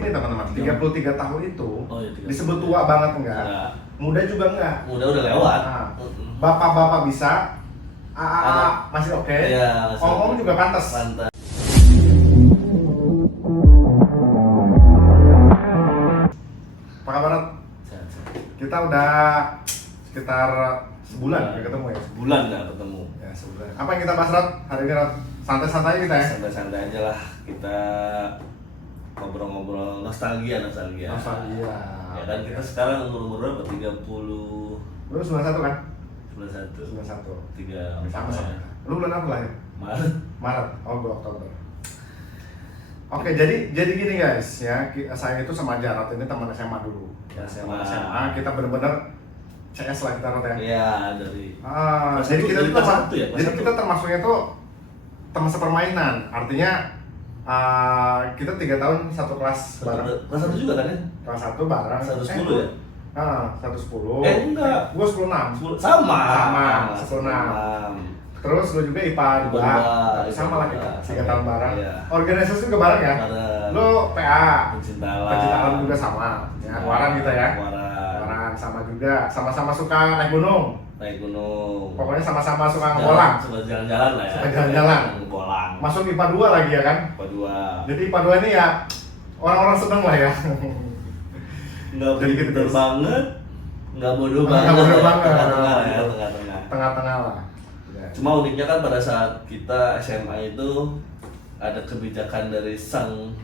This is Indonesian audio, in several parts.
gini teman-teman, 33 tahun itu disebut 33. tua banget enggak? Enggak. Muda juga enggak? Muda udah lewat. Nah, bapak-bapak bisa, masih oke. Iya, masih Om-om oke. juga pantas. Pantas. Apa kabar? Kita udah sekitar sebulan nggak ketemu ya? Sebulan nggak ketemu. Ya sebulan. Apa yang kita bahas Rod? Hari ini Rod? Santai-santai kita ya? Santai-santai aja lah, kita ngobrol-ngobrol nostalgia. Nostalgia. Ya kan kita sekarang umur berapa? 30. Lu 91 kan? 91. 91. 3 Sama. Lu bulan apa lahir? Maret. Maret. Oh, gua Oktober. Oke, jadi gini guys ya, saya itu sama Jarot ini teman SMA dulu. Ya, Teman SMA kita bener-bener CS lah kita Rod ya. Iya, dari Jadi kita dari tuh kelas satu ya, kelas jadi satu. kita termasuknya tuh teman sepermainan. Artinya kita 3 tahun satu kelas bareng. Kelas 1 juga kan ya? Kelas 1 bareng. 110 ya? 110. Enggak. Gua 10-6. Sama. 10-6. Terus lu juga IPA 2. IPA 2, Sama lah kita. 3 sama. tahun bareng. Iya. Organisasi juga bareng ya? Bareng. Lu PA. Pencintaan juga sama. Ya, waran kita ya. Waran sama juga. Sama-sama suka naik gunung. Naik gunung. Pokoknya sama-sama suka ngebolang. Suka jalan-jalan lah ya. Suka jalan-jalan. Ngebolang. Masuk IPA 2 lagi ya kan? IPA 2. Jadi IPA 2 ini ya orang-orang sedang lah ya. Enggak Jadi gitu, pinter guys. banget. Enggak bodoh Nggak banget. bodoh banget. Tengah-tengah ya, tengah-tengah. Tengah-tengah lah. Ya. Cuma uniknya kan pada saat kita SMA itu ada kebijakan dari sang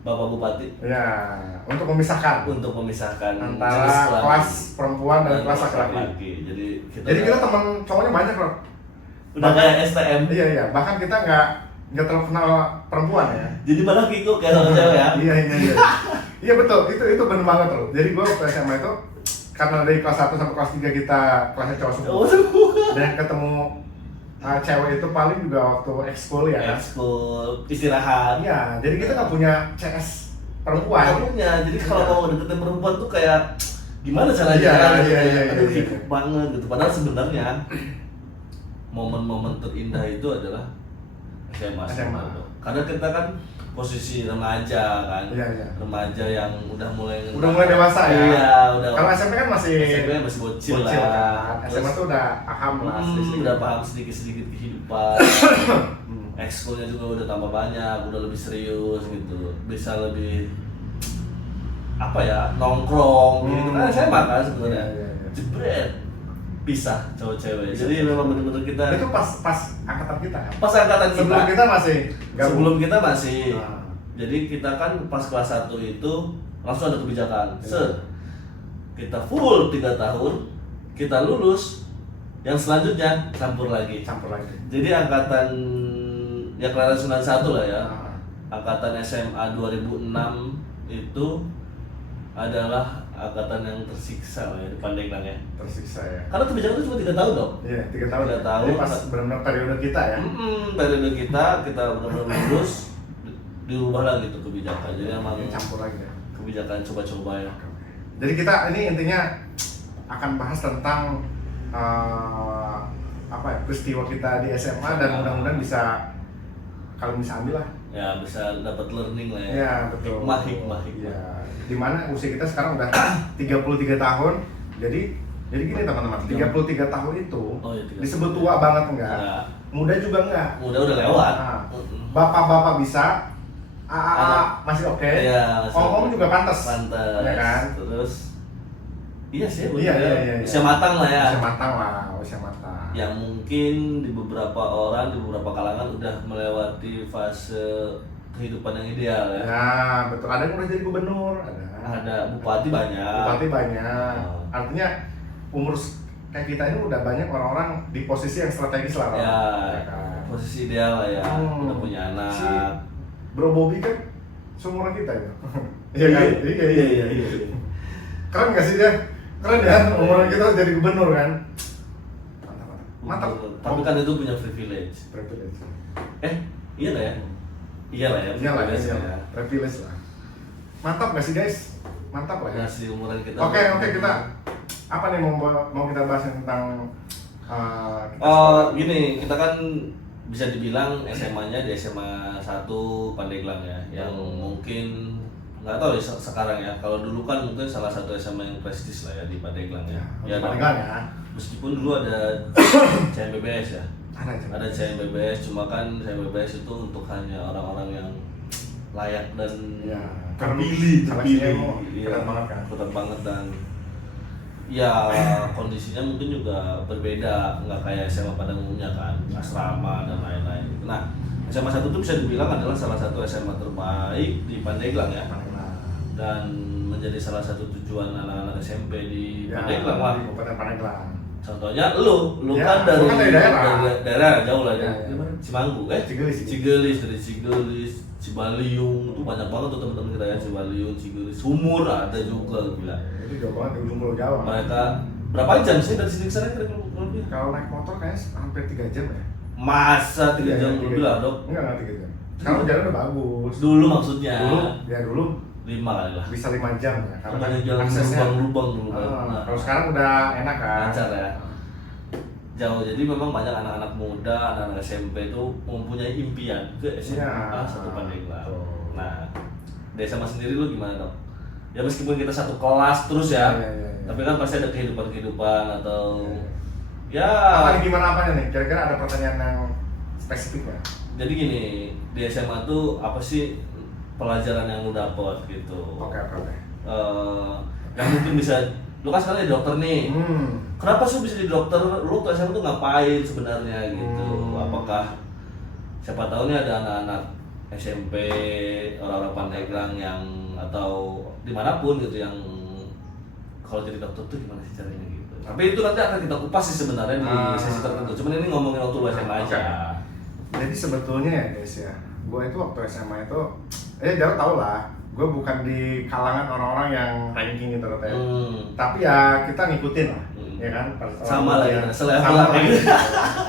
Bapak Bupati Ya, untuk memisahkan untuk memisahkan antara jenis kelamin kelas perempuan dan kelas laki-laki. laki-laki. Jadi Jadi kita teman cowoknya banyak loh. udah kayak STM. Iya, bahkan kita nggak terlalu kenal perempuan ya. Jadi malah kikuk kayak sama cewek ya. Iya. Iya betul, itu bener banget loh. Jadi gue waktu SMA itu karena dari kelas 1 sampai kelas 3 kita kelasnya cowok semua. Dan ketemu cewek itu paling juga waktu ekskul ya kan? Ekskul, istirahat. Iya, jadi kita nggak punya CS perempuan. Nggak punya. Jadi kalau Iya. mau deketin perempuan tuh kayak gimana caranya? Iya. Aduh kikuk banget gitu. Padahal sebenarnya momen-momen terindah itu adalah SMA. Karena kita kan posisi remaja kan. Iya. Remaja yang udah mulai Dewasa ya. Iya, udah. Kalau SMP kan masih masih bocil bocil lah. kan. SMA tuh udah paham lah. sedikit-sedikit. Udah paham sedikit-sedikit kehidupan. Ekskulnya juga udah tambah banyak, udah lebih serius gitu. Bisa lebih apa ya, nongkrong gitu kan SMA kan sebenarnya. Iya. Jebret. Pisah cowok cewek. Jadi memang bener-bener kita Itu pas angkatan kita kan? pas angkatan kita. Sebelum kita masih gabung. Sebelum kita masih. Nah. Jadi kita kan pas kelas 1 itu langsung ada kebijakan. Kita full 3 tahun, kita lulus, yang selanjutnya campur lagi. Jadi angkatan ya kelas 91 lah ya. Angkatan SMA 2006 itu adalah angkatan yang tersiksa lah ya di Pandeglang ya. Tersiksa ya. Karena kebijakan itu cuma 3 tahun dong. Iya, 3 tahun. 3 tahun. Jadi pas benar-benar periode kita ya. Periode kita benar-benar lulus, dirubah lagi tuh kebijakan. Jadi emang Campur lagi ya. kebijakan coba-coba ya. Jadi kita ini intinya akan bahas tentang peristiwa kita di SMA dan mudah-mudahan bisa kalau bisa ambil lah. Ya bisa dapat learning lah ya. Iya, betul. Hikmah. Iya. Dimana usia kita sekarang udah 33 tahun. Jadi gini teman-teman, 33 tahun itu disebut tua banget enggak? Enggak. Muda juga enggak? Muda udah lewat. Bapak-bapak bisa, masih oke. Iya, Om-om juga pantas. Pantas. Ya kan? Terus iya sih, Iya. usia matang lah ya. Usia matang. Yang mungkin di beberapa orang, di beberapa kalangan udah melewati fase kehidupan yang ideal ya. Nah, betul. Ada yang udah jadi gubernur, Ada bupati banyak. Artinya umur kayak kita ini udah banyak orang-orang di posisi yang strategis lah. Ya, kan? posisi ideal lah ya. Udah punya anak. Si Bro Bobby kan seumuran kita ya. Iya kan? Iya. Keren gak sih dia? Keren ya, umuran kita jadi gubernur kan? Mantap. Tapi kan itu punya privilege. Iya lah ya. Iya lah ya. Privilege lah. Mantap gak sih guys? Mantap lah ya. Ngasih umuran kita. Oke, kita apa nih mau kita bahas tentang gini, kita kan bisa dibilang SMA-nya di SMA 1 Pandeglang ya, yang mungkin nggak tahu ya sekarang ya. Kalau dulu kan mungkin salah satu SMA yang prestis lah ya di Pandeglang ya. Ya, Pandeglang ya. Meskipun dulu ada CMBBS ya. Ada CMBBS, cuma kan CMBBS itu untuk hanya orang-orang yang layak dan terpilih. Ketat banget kan. Ketat banget dan ya kondisinya mungkin juga berbeda, nggak kayak SMA pada umumnya kan, asrama dan lain-lain. Nah, SMA 1 itu bisa dibilang adalah salah satu SMA terbaik di Pandeglang ya. Dan menjadi salah satu tujuan anak-anak SMP di Pandeglang lah. Di Kabupaten Pandeglang. Contohnya lu Ya, kan dari daerah jauh lah ya. Cimanggu, Cigelis, dari Cigelis, Cibaliung, itu banyak banget tuh teman-teman kita ya, Cibaliung, Cigelis, Sumur ada juga gila. Itu jauh banget di ujung Pulau Jawa. Mereka berapa jam sih dari sini ke sana kira-kira? Kalau naik motor kayaknya hampir 3 jam ya. Masa 3 jam lebih lah, Dok? Enggak 3 jam. Sekarang jalan udah bagus. Dulu maksudnya. Dulu 5 kali lah. bisa 5 jam ya. Karena banyak jalan lubang-lubang dulu kan. Nah, kalau sekarang udah enak kan. Lancar ya. Jauh, jadi memang banyak anak-anak muda, anak-anak SMP itu mempunyai impian ke SMA satu Pandeglang. Nah, di SMA sendiri lu gimana, Dok? Ya meskipun kita satu kelas terus ya, tapi kan pasti ada kehidupan atau apa nih, gimana apanya nih? Kira-kira ada pertanyaan yang spesifik ya? Jadi gini, di SMA tuh apa sih pelajaran yang lu dapet gitu? Oke. Yang mungkin bisa, lu kan sekarang jadi dokter nih. Kenapa sih bisa jadi dokter? Lu ke SMA tuh ngapain sebenarnya gitu? Apakah siapa tahu nih ada anak-anak SMP, orang-orang Pandeglang yang atau dimanapun gitu yang kalau jadi dokter tuh gimana sih caranya gitu? Tapi itu nanti akan kita kupas sih sebenarnya di sesi tertentu. Cuman ini ngomongin waktu lu SMA aja. Jadi sebetulnya ya guys ya, gue itu waktu SMA itu, jauh tau lah, gue bukan di kalangan orang-orang yang ranking gitu ya. Tapi ya kita ngikutin lah, ya kan? Sama lah ya, sama lah.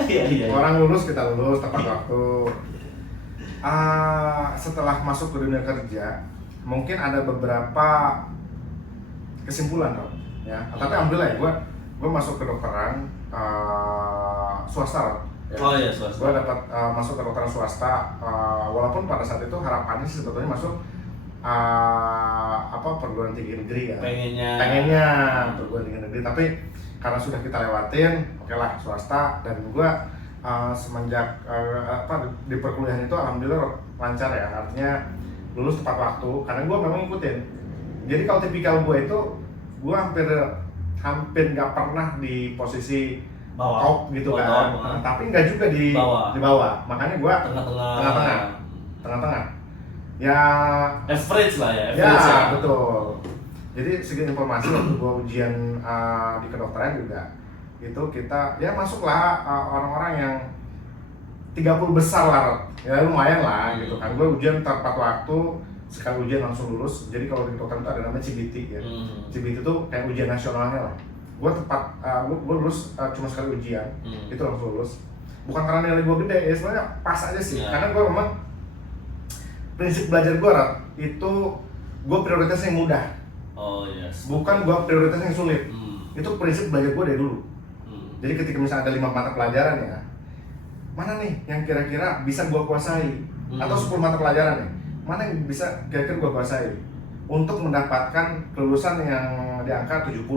Iya. Orang lulus kita lulus tepat waktu. Setelah masuk ke dunia kerja, mungkin ada beberapa kesimpulan dong, ya. Tapi alhamdulillah ya, gue masuk ke kedokteran swasta. Ya. Oh iya, swasta. Gue dapat masuk ke kedokteran swasta, walaupun pada saat itu harapannya sih sebetulnya masuk perguruan tinggi negeri ya. Pengennya perguruan tinggi negeri, tapi karena sudah kita lewatin, oke lah swasta. Dan gue semenjak di perkuliahan itu alhamdulillah lancar ya, artinya lulus tepat waktu karena gue memang ngikutin. Jadi kalau tipikal gue itu, gue hampir nggak pernah di posisi top gitu kan, tapi nggak juga di bawah. Makanya gue tengah-tengah. Ya average lah ya. Betul. Jadi segi informasi waktu gue ujian di kedokteran juga itu kita ya masuklah orang-orang yang 30 besar lah, ya lumayan lah gitu kan. Gue ujian tepat waktu, sekali ujian langsung lulus. Jadi kalau di kedokteran itu ada namanya CBT ya. CBT itu kayak ujian nasionalnya lah. Gue gue lulus cuma sekali ujian, itu langsung lulus. Bukan karena nilai gue gede ya, sebenarnya pas aja sih. Karena gue memang prinsip belajar gue itu gue prioritasnya yang mudah. Bukan gue prioritasnya yang sulit. Itu prinsip belajar gue dari dulu. Jadi ketika misalnya ada 5 mata pelajaran ya, mana nih yang kira-kira bisa gue kuasai? Atau 10 mata pelajaran nih, mana yang bisa kira-kira gue kuasai? Untuk mendapatkan kelulusan yang di angka 70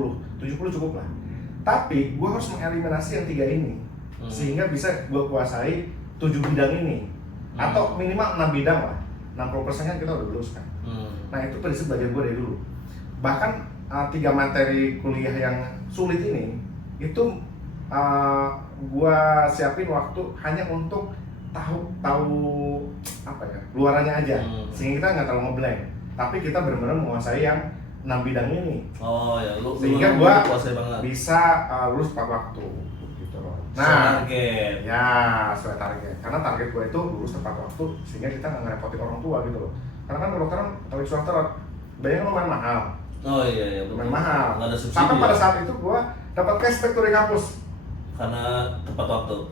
cukup lah. Tapi gue harus mengeliminasi yang 3 ini, sehingga bisa gue kuasai 7 bidang ini. Atau minimal 6 bidang lah, 60% kan kita udah lulus kan. Nah itu prinsip belajar gue dari dulu. Bahkan 3 materi kuliah yang sulit ini, itu gua siapin waktu hanya untuk tahu apa ya, luarannya aja, sehingga kita nggak terlalu ngeblank, tapi kita benar-benar menguasai yang 6 bidang ini. Sehingga gua bisa lulus tepat waktu gitu loh. Nah, sesuai target. Karena target gua itu lulus tepat waktu, sehingga kita nggak ngerepotin orang tua gitu loh. Karena kan kedokteran kalau swasta bayarnya lumayan mahal. Lumayan mahal. Sampai pada saat itu gua dapat cashback dari kampus. Karena tepat waktu.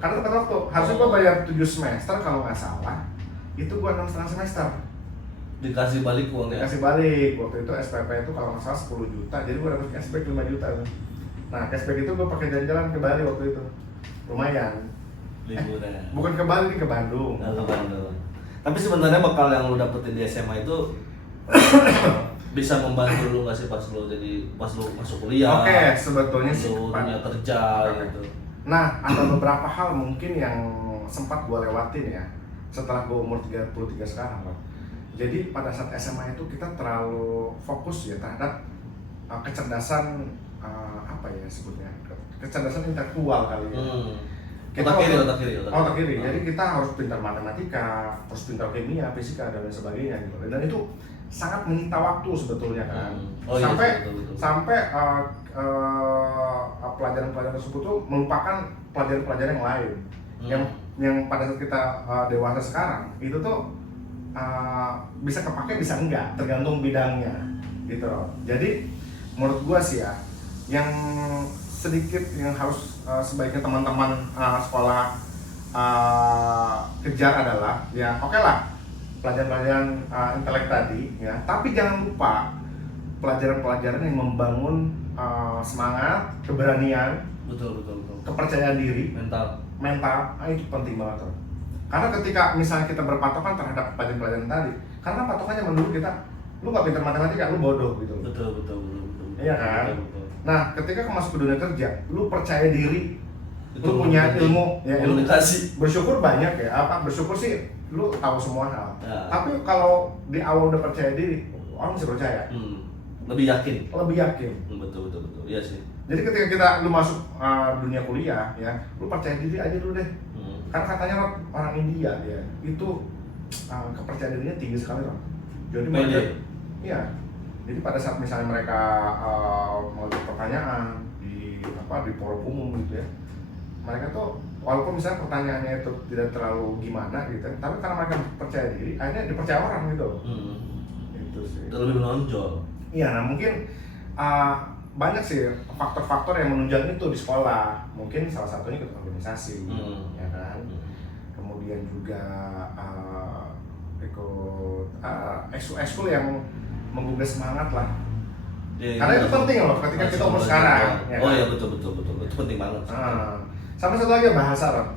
Harusnya gue bayar 7 semester kalau nggak salah. Itu gue 6,5 semester. Dikasih balik uangnya? Dikasih balik. Waktu itu SPP itu kalau nggak salah 10 juta. Jadi gue dapat cashback 5 juta. Nah cashback itu gue pakai jalan-jalan ke Bali waktu itu. Lumayan. Liburan. Bukan ke Bali, ke Bandung. Ke Bandung. Tapi sebenarnya bekal yang lu dapetin di SMA itu bisa membantu lu nggak sih pas lu masuk kuliah? Oke, sebetulnya sih lu dunia kerja gitu. Nah, ada beberapa hal mungkin yang sempat gue lewatin ya setelah gue umur 33 sekarang, Bang. Jadi pada saat SMA itu kita terlalu fokus ya terhadap kecerdasan apa ya sebutnya, kecerdasan intelektual kali ya. Otak kiri. Jadi kita harus pintar matematika, harus pintar kimia, fisika dan lain sebagainya gitu. Dan itu sangat menyita waktu sebetulnya kan. Sampai pelajaran-pelajaran tersebut tuh melupakan pelajaran-pelajaran yang lain. Yang pada saat kita dewasa sekarang itu tuh bisa kepake bisa enggak, tergantung bidangnya gitu loh. Jadi menurut gua sih ya, yang sedikit yang harus sebaiknya teman-teman sekolah kejar adalah ya oke lah pelajaran-pelajaran intelek tadi ya, tapi jangan lupa pelajaran-pelajaran yang membangun semangat, keberanian, betul. kepercayaan diri, mental, itu penting banget tuh. Karena ketika misalnya kita berpatokan terhadap pelajaran-pelajaran tadi, karena patokannya menurut kita, lu nggak pintar matematika, lu bodoh gitu. Betul. Iya kan? Betul. Nah, ketika kamu masuk ke dunia kerja, lu percaya diri, lu punya ilmu, ya komunikasi. Bersyukur banyak ya. Bersyukur sih, lu tahu semua hal. Ya. Tapi kalau di awal udah percaya diri, orang bisa percaya. Lebih yakin. Betul. Iya sih. Jadi ketika lu masuk dunia kuliah, ya, lu percaya diri aja dulu deh. Karena katanya orang India ya, itu kepercayaan dirinya tinggi sekali loh. Jadi mereka, iya. Jadi pada saat misalnya mereka mau pertanyaan di forum umum gitu ya, mereka tuh walaupun misalnya pertanyaannya itu tidak terlalu gimana gitu, tapi karena mereka percaya diri, akhirnya dipercaya orang gitu. Itu sih. Lebih menonjol. Iya, nah mungkin banyak sih faktor-faktor yang menunjang itu di sekolah. Mungkin salah satunya ikut organisasi, ya kan. Kemudian juga ikut ekskul yang menggugah semangat lah. Karena itu penting loh ketika kita umur sekarang. Ya kan? Iya betul. Itu penting banget. Sama satu lagi bahasa, Rob.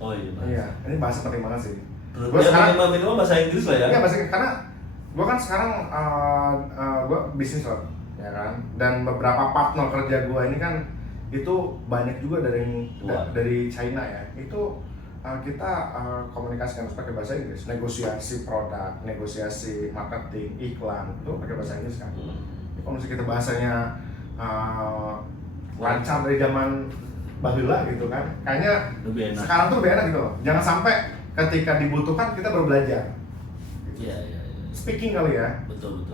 Bahasa. Iya, ini bahasa penting banget sih. Gue sekarang minimal bahasa Inggris lah ya. Iya bahasa Inggris, karena gue kan sekarang gue bisnis loh, ya kan. Dan beberapa partner kerja gue ini kan itu banyak juga dari China ya. Itu kita komunikasi harus pakai bahasa Inggris, negosiasi produk, negosiasi marketing, iklan itu pakai bahasa Inggris kan. Kalau misalnya kita bahasanya lancar dari zaman bahula gitu kan, kayaknya sekarang tuh lebih enak gitu loh. Jangan sampai ketika dibutuhkan kita baru belajar. Iya. Speaking kali ya. Betul.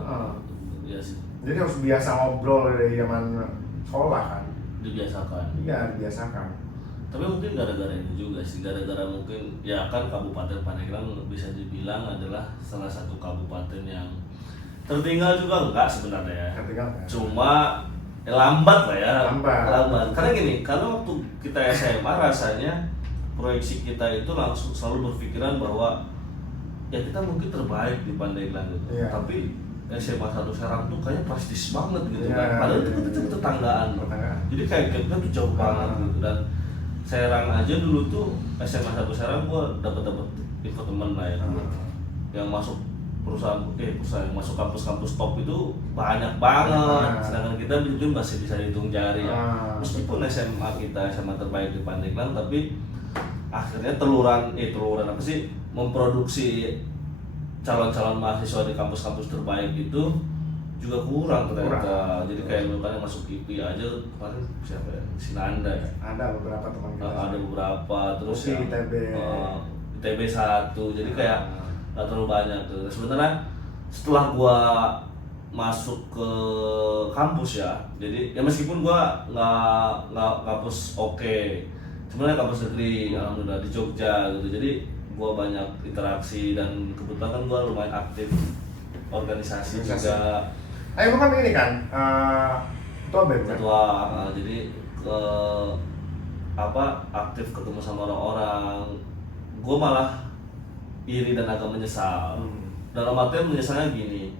Iya sih. Jadi harus biasa ngobrol dari zaman sekolah kan. Dibiasakan. Iya, dibiasakan. Tapi mungkin gara-gara ini juga sih, gara-gara mungkin ya kan Kabupaten Pandeglang bisa dibilang adalah salah satu kabupaten yang tertinggal juga enggak sebenarnya ya. Tertinggal. Cuma lambat lah ya. Lambat. Karena gini, karena waktu kita SMA rasanya proyeksi kita itu langsung selalu berpikiran bahwa ya kita mungkin terbaik di Pandeglang gitu. Iya. Tapi SMA 1 Serang tuh kayaknya prestis banget gitu kan. Padahal itu kita tetanggaan. Jadi kayak kita tuh jauh banget gitu. Dan Serang aja dulu tuh SMA 1 Serang gua dapat info temen lah ya. Yang masuk perusahaan yang masuk kampus-kampus top itu banyak banget. Sedangkan kita mungkin masih bisa dihitung jari ya. Meskipun SMA kita SMA terbaik di Pandeglang, tapi akhirnya teluran apa sih, memproduksi calon-calon mahasiswa di kampus-kampus terbaik itu juga kurang ternyata. Jadi kayak misalnya masuk IP aja kemarin siapa ya, Sinanda ya, ada beberapa teman kita, ada beberapa, terus yang ITB 1, jadi kayak nggak terlalu banyak tuh. Sebenarnya setelah gua masuk ke kampus ya, jadi ya meskipun gua nggak kampus sebenarnya kampus negeri, alhamdulillah di Jogja gitu. Jadi gua banyak interaksi dan kebetulan kan gua lumayan aktif organisasi juga. Ayo kan ini kan ketua BEM kan? Jadi aktif ketemu sama orang-orang. Gue malah iri dan agak menyesal. Dalam artian menyesalnya gini,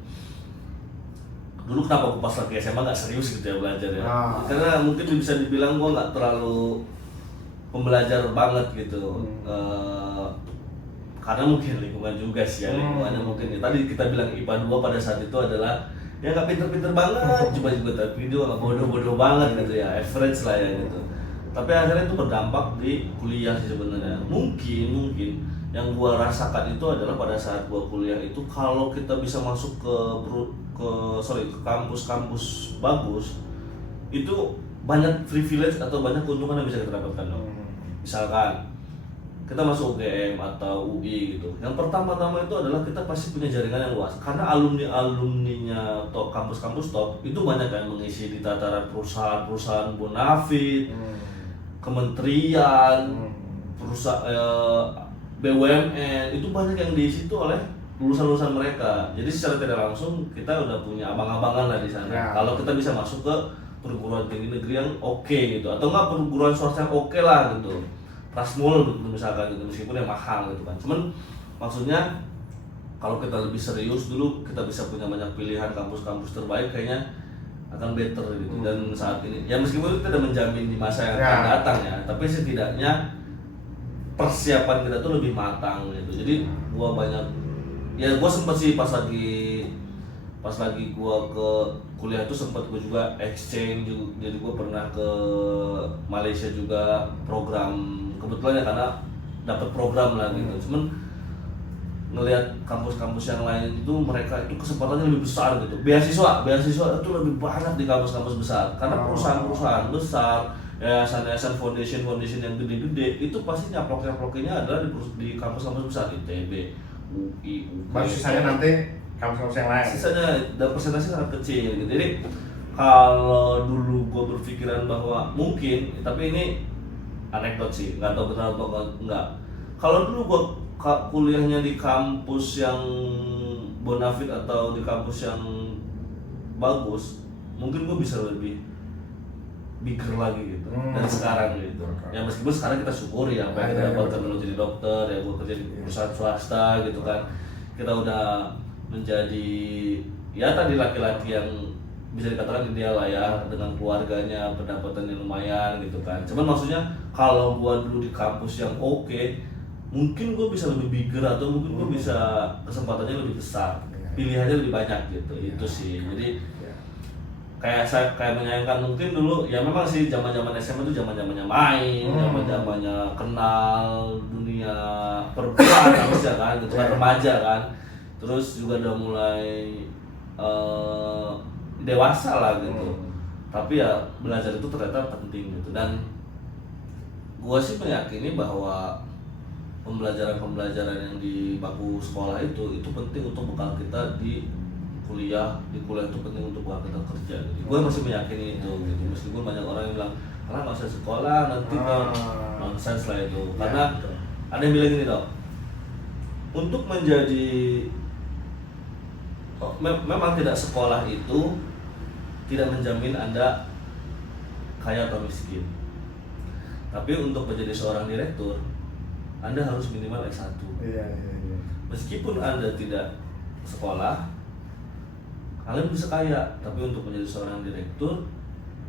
dulu kenapa gue pas lagi SMA gak serius gitu ya belajar ya. Karena mungkin bisa dibilang gue gak terlalu pembelajar banget gitu. karena mungkin lingkungan juga sih ya, lingkungannya mungkin ya. Tadi kita bilang IPA 2 pada saat itu adalah ya nggak pinter-pinter banget, cuma juga tapi dia nggak bodoh-bodoh banget gitu ya, average lah ya gitu. Tapi akhirnya itu berdampak di kuliah sih sebenarnya. Mungkin yang gua rasakan itu adalah pada saat gua kuliah itu, kalau kita bisa masuk ke kampus-kampus bagus, itu banyak privilege atau banyak keuntungan yang bisa kita dapatkan dong. Misalkan kita masuk UGM atau UI gitu. Yang pertama-tama itu adalah kita pasti punya jaringan yang luas. Karena alumninya top kampus-kampus top itu banyak yang mengisi di tataran perusahaan-perusahaan bonafit, kementerian, perusahaan BUMN, itu banyak yang diisi itu oleh lulusan-lulusan mereka. Jadi secara tidak langsung kita udah punya abang-abangan lah di sana. Ya. Kalau kita bisa masuk ke perguruan tinggi negeri yang oke gitu, atau enggak perguruan swasta yang oke lah gitu. Prasmul gitu misalkan gitu, meskipun yang mahal gitu kan. Cuman maksudnya kalau kita lebih serius dulu, kita bisa punya banyak pilihan kampus-kampus terbaik, kayaknya akan better gitu. Dan saat ini ya meskipun itu tidak menjamin di masa yang akan datang ya, tapi setidaknya persiapan kita tuh lebih matang gitu. Jadi gua sempet sih pas lagi gua ke kuliah itu sempat gua juga exchange juga. Jadi gua pernah ke Malaysia juga, program kebetulan ya karena dapat program lah gitu. Cuman ngelihat kampus-kampus yang lain itu, mereka itu kesempatannya lebih besar gitu. Beasiswa itu lebih banyak di kampus-kampus besar karena perusahaan-perusahaan besar, yayasan foundation yang gede-gede itu pasti nyaplok-nyaplokinnya adalah di kampus-kampus besar, ITB, UI, baru sisanya nanti kampus-kampus yang lain. Sisanya dan persentase sangat kecil gitu. Jadi kalau dulu gue berpikiran bahwa mungkin, tapi ini anekdot sih, nggak tahu benar atau enggak. Kalau dulu gue kuliahnya di kampus yang bonafit atau di kampus yang bagus, mungkin gue bisa lebih bigger lagi gitu dan sekarang gitu. Ya meskipun sekarang kita syukuri ya apa yang kita dapatkan, dulu jadi dokter, ya gue kerja di perusahaan swasta gitu kan. Kita udah menjadi ya tadi laki-laki yang bisa dikatakan ideal lah ya, dengan keluarganya, pendapatannya lumayan gitu kan. Cuman maksudnya kalau gua dulu di kampus yang oke, mungkin gua bisa lebih bigger atau mungkin gua bisa kesempatannya lebih besar, pilihannya lebih banyak gitu. Itu sih. Jadi kayak menyayangkan mungkin dulu ya, memang sih zaman-zaman SMA itu zaman-zamannya main, zaman-zamannya kenal dunia perempuan harusnya kan, gitu kan, remaja kan. Terus juga udah mulai dewasa lah gitu. Tapi ya belajar itu ternyata penting gitu. Dan gue sih meyakini bahwa pembelajaran yang di bangku sekolah itu penting untuk bekal kita di kuliah. Di kuliah itu penting untuk bekal kita kerja gitu. Gue masih meyakini itu gitu. Meskipun banyak orang yang bilang karena nggak usah sekolah nanti kan nonsense lah itu. Karena ada yang bilang gini dok, untuk menjadi memang tidak sekolah itu tidak menjamin Anda kaya atau miskin. Tapi untuk menjadi seorang direktur, Anda harus minimal S1. Iya. Meskipun Anda tidak sekolah, kalian bisa kaya. Tapi untuk menjadi seorang direktur,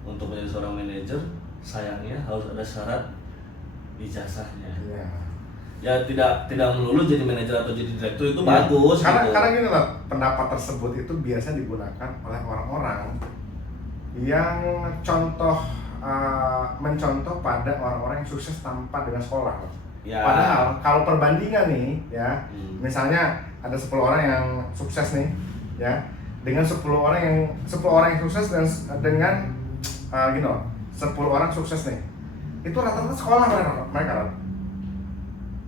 untuk menjadi seorang manajer, sayangnya harus ada syarat ijazahnya. Iya. Ya tidak melulu jadi manajer atau jadi direktur itu bagus. Karena gini loh, pendapat tersebut itu biasa digunakan oleh orang-orang yang mencontoh pada orang-orang yang sukses tanpa dengan sekolah. Ya. Padahal kalau perbandingan nih ya, misalnya ada 10 orang yang sukses nih ya, dengan 10 orang yang sukses dengan 10 orang sukses nih, itu rata-rata sekolah mereka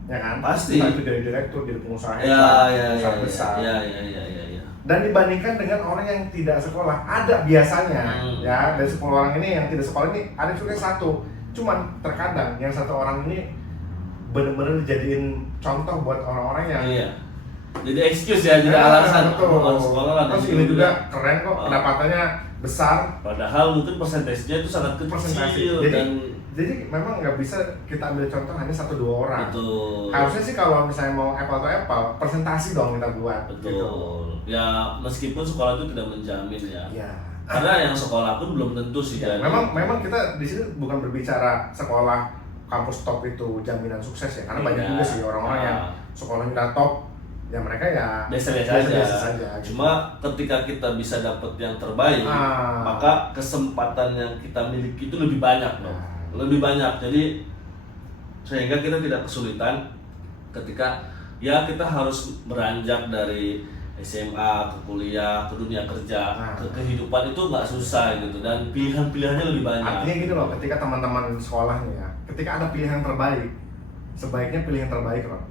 ya kan? Pasti. Itu dari direktur, dari pengusaha besar. Ya. Dan dibandingkan dengan orang yang tidak sekolah, ada biasanya ya, dari 10 orang ini yang tidak sekolah ini ada sukses 1. Cuman terkadang yang 1 orang ini benar-benar dijadiin contoh buat orang-orang yang jadi excuse ya, jadi alasan sekolah lah. Terus ini juga keren kok, pendapatannya besar. Padahal mungkin persentasenya itu sangat kecil. Jadi memang nggak bisa kita ambil contoh hanya 1-2 orang. Betul. Harusnya sih kalau misalnya mau apple to apple, presentasi dong kita buat. Betul. Gitu. Ya meskipun sekolah itu tidak menjamin ya. Iya. Karena yang sekolah pun belum tentu sih. Ya, memang kita di sini bukan berbicara sekolah kampus top itu jaminan sukses ya. Karena banyak juga sih orang-orang yang sekolahnya udah top, ya mereka ya biasa-biasa saja. Gitu. Cuma ketika kita bisa dapet yang terbaik, maka kesempatan yang kita miliki itu lebih banyak dong. Lebih banyak. Jadi sehingga kita tidak kesulitan ketika ya kita harus beranjak dari SMA ke kuliah ke dunia kerja ke kehidupan itu nggak susah gitu, dan pilihan-pilihannya lebih banyak. Artinya gitu loh, ketika teman-teman sekolah nih ya, ketika ada pilihan terbaik, sebaiknya pilih yang terbaik loh.